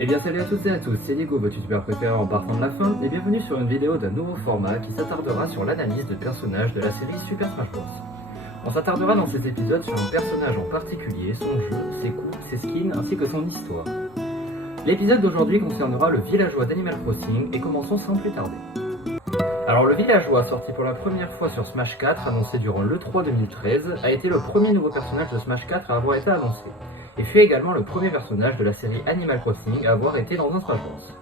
Eh bien salut à toutes et à tous, c'est Diego, votre youtubeur préféré en partant de la fin, et bienvenue sur une vidéo d'un nouveau format qui s'attardera sur l'analyse de personnages de la série Super Smash Bros. On s'attardera dans ces épisodes sur un personnage en particulier, son jeu, ses coups, ses skins, ainsi que son histoire. L'épisode d'aujourd'hui concernera le villageois d'Animal Crossing, et commençons sans plus tarder. Alors le villageois, sorti pour la première fois sur Smash 4, annoncé durant l'E3 2013, a été le premier nouveau personnage de Smash 4 à avoir été annoncé, et fut également le premier personnage de la série Animal Crossing à avoir été dans un Smash Bros.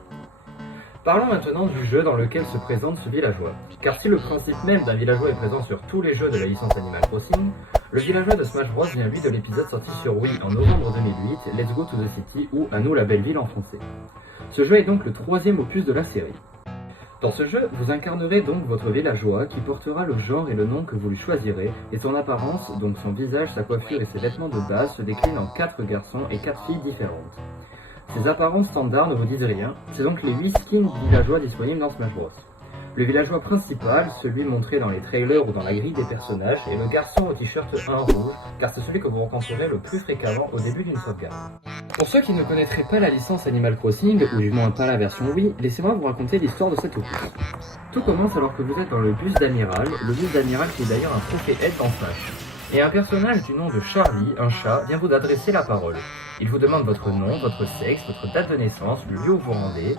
Parlons maintenant du jeu dans lequel se présente ce villageois, car si le principe même d'un villageois est présent sur tous les jeux de la licence Animal Crossing, le villageois de Smash Bros vient lui de l'épisode sorti sur Wii en novembre 2008, Let's Go to the City ou À nous la belle ville en français. Ce jeu est donc le troisième opus de la série. Dans ce jeu, vous incarnerez donc votre villageois qui portera le genre et le nom que vous lui choisirez, et son apparence, donc son visage, sa coiffure et ses vêtements de base se déclinent en 4 garçons et 4 filles différentes. Ces apparences standards ne vous disent rien, c'est donc les 8 skins villageois disponibles dans Smash Bros. Le villageois principal, celui montré dans les trailers ou dans la grille des personnages, est le garçon au t-shirt 1 rouge, car c'est celui que vous rencontrerez le plus fréquemment au début d'une sauvegarde. Pour ceux qui ne connaîtraient pas la licence Animal Crossing, ou du moins pas la version Wii, laissez-moi vous raconter l'histoire de cet opus. Tout commence alors que vous êtes dans le bus d'Amiral, qui est d'ailleurs un trophée aide dans Smash. Et un personnage du nom de Charlie, un chat, vient vous adresser la parole. Il vous demande votre nom, votre sexe, votre date de naissance, le lieu où vous rendez.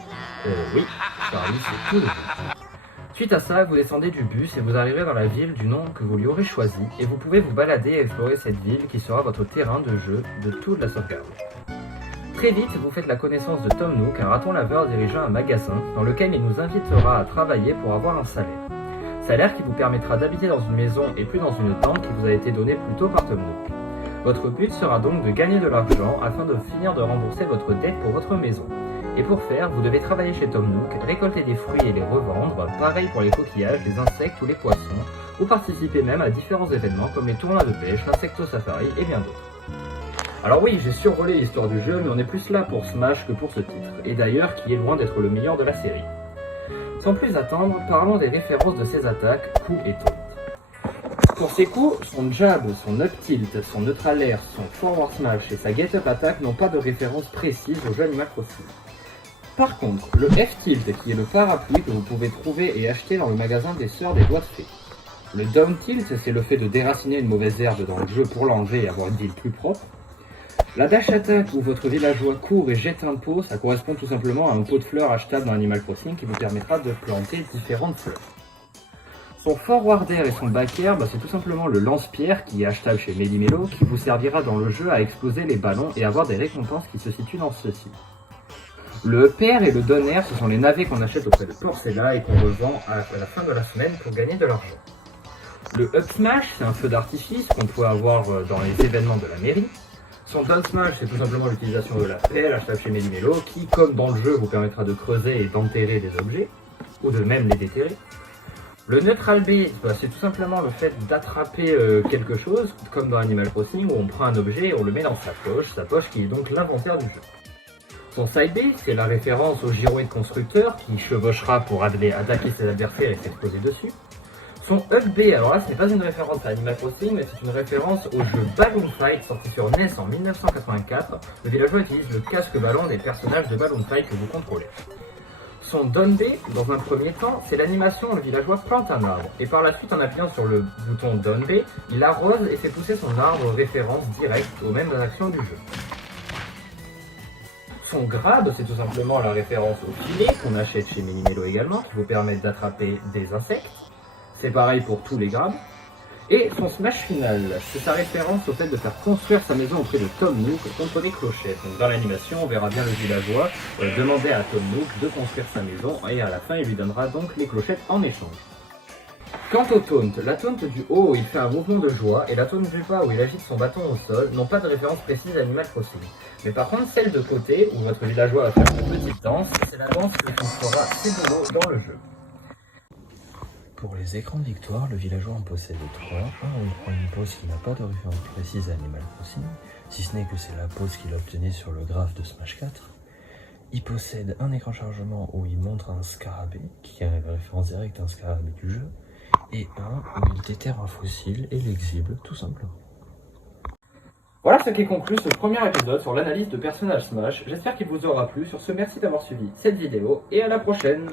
Oui, Charlie c'est tout le jeu. Suite à ça, vous descendez du bus et vous arriverez dans la ville du nom que vous lui aurez choisi, et vous pouvez vous balader et explorer cette ville qui sera votre terrain de jeu de toute la sauvegarde. Très vite, vous faites la connaissance de Tom Nook, un raton laveur dirigeant un magasin, dans lequel il nous invitera à travailler pour avoir un salaire. Salaire qui vous permettra d'habiter dans une maison et plus dans une tente qui vous a été donnée plus tôt par Tom Nook. Votre but sera donc de gagner de l'argent afin de finir de rembourser votre dette pour votre maison. Et pour faire, vous devez travailler chez Tom Nook, récolter des fruits et les revendre, pareil pour les coquillages, les insectes ou les poissons, ou participer même à différents événements comme les tournois de pêche, l'insecto safari et bien d'autres. Alors oui, j'ai survolé l'histoire du jeu, mais on est plus là pour Smash que pour ce titre, et d'ailleurs qui est loin d'être le meilleur de la série. Sans plus attendre, parlons des références de ses attaques, coups et taunt. Pour ses coups, son jab, son up tilt, son neutral air, son forward smash et sa get up attack n'ont pas de référence précise au jeu Animal Crossing. Par contre, le F-Tilt, qui est le parapluie que vous pouvez trouver et acheter dans le magasin des Sœurs des Doigts de Fée. Le Down Tilt, c'est le fait de déraciner une mauvaise herbe dans le jeu pour l'enlever et avoir une ville plus propre. La Dash Attack, où votre villageois court et jette un pot, ça correspond tout simplement à un pot de fleurs achetable dans Animal Crossing qui vous permettra de planter différentes fleurs. Son Forward Air et son Back Air, c'est tout simplement le lance-pierre qui est achetable chez Melimelo, qui vous servira dans le jeu à exploser les ballons et avoir des récompenses qui se situent dans ceux-ci. Le Up Air et le Down Air, ce sont les navets qu'on achète auprès de Porcella et qu'on revend à la fin de la semaine pour gagner de l'argent. Le Up Smash, c'est un feu d'artifice qu'on peut avoir dans les événements de la mairie. Son Down Smash, c'est tout simplement l'utilisation de la pelle achetable chez Melimelo, qui, comme dans le jeu, vous permettra de creuser et d'enterrer des objets, ou de même les déterrer. Le Neutral B, c'est tout simplement le fait d'attraper quelque chose, comme dans Animal Crossing, où on prend un objet et on le met dans sa poche qui est donc l'inventaire du jeu. Son Side B, c'est la référence au girouette constructeur qui chevauchera pour attaquer ses adversaires et s'exposer dessus. Son Up B, alors là ce n'est pas une référence à Animal Crossing, mais c'est une référence au jeu Balloon Fight sorti sur NES en 1984. Le villageois utilise le casque ballon des personnages de Balloon Fight que vous contrôlez. Son Down B, dans un premier temps, c'est l'animation où le villageois plante un arbre, et par la suite en appuyant sur le bouton Down B, il arrose et fait pousser son arbre, référence directe aux mêmes actions du jeu. Son grab, c'est tout simplement la référence au filet qu'on achète chez Melimelo également, qui vous permet d'attraper des insectes. C'est pareil pour tous les grabs. Et son smash final, c'est sa référence au fait de faire construire sa maison auprès de Tom Nook contre les clochettes. Donc dans l'animation, on verra bien le villageois demander à Tom Nook de construire sa maison et à la fin, il lui donnera donc les clochettes en échange. Quant au taunt, la taunt du haut où il fait un mouvement de joie et la taunt du bas où il agite son bâton au sol n'ont pas de référence précise à Animal Crossing. Mais par contre, celle de côté, où votre villageois va faire une petite danse, c'est la danse que fera Cédolo dans le jeu. Pour les écrans de victoire, le villageois en possède 3. Un où il prend une pose qui n'a pas de référence précise à Animal Crossing, si ce n'est que c'est la pose qu'il obtenait sur le graphe de Smash 4. Il possède un écran chargement où il montre un scarabée, qui a une référence directe à un scarabée du jeu, et un où il déterre un fossile et l'exhibe tout simplement. Voilà ce qui conclut ce premier épisode sur l'analyse de personnages Smash. J'espère qu'il vous aura plu. Sur ce, merci d'avoir suivi cette vidéo et à la prochaine.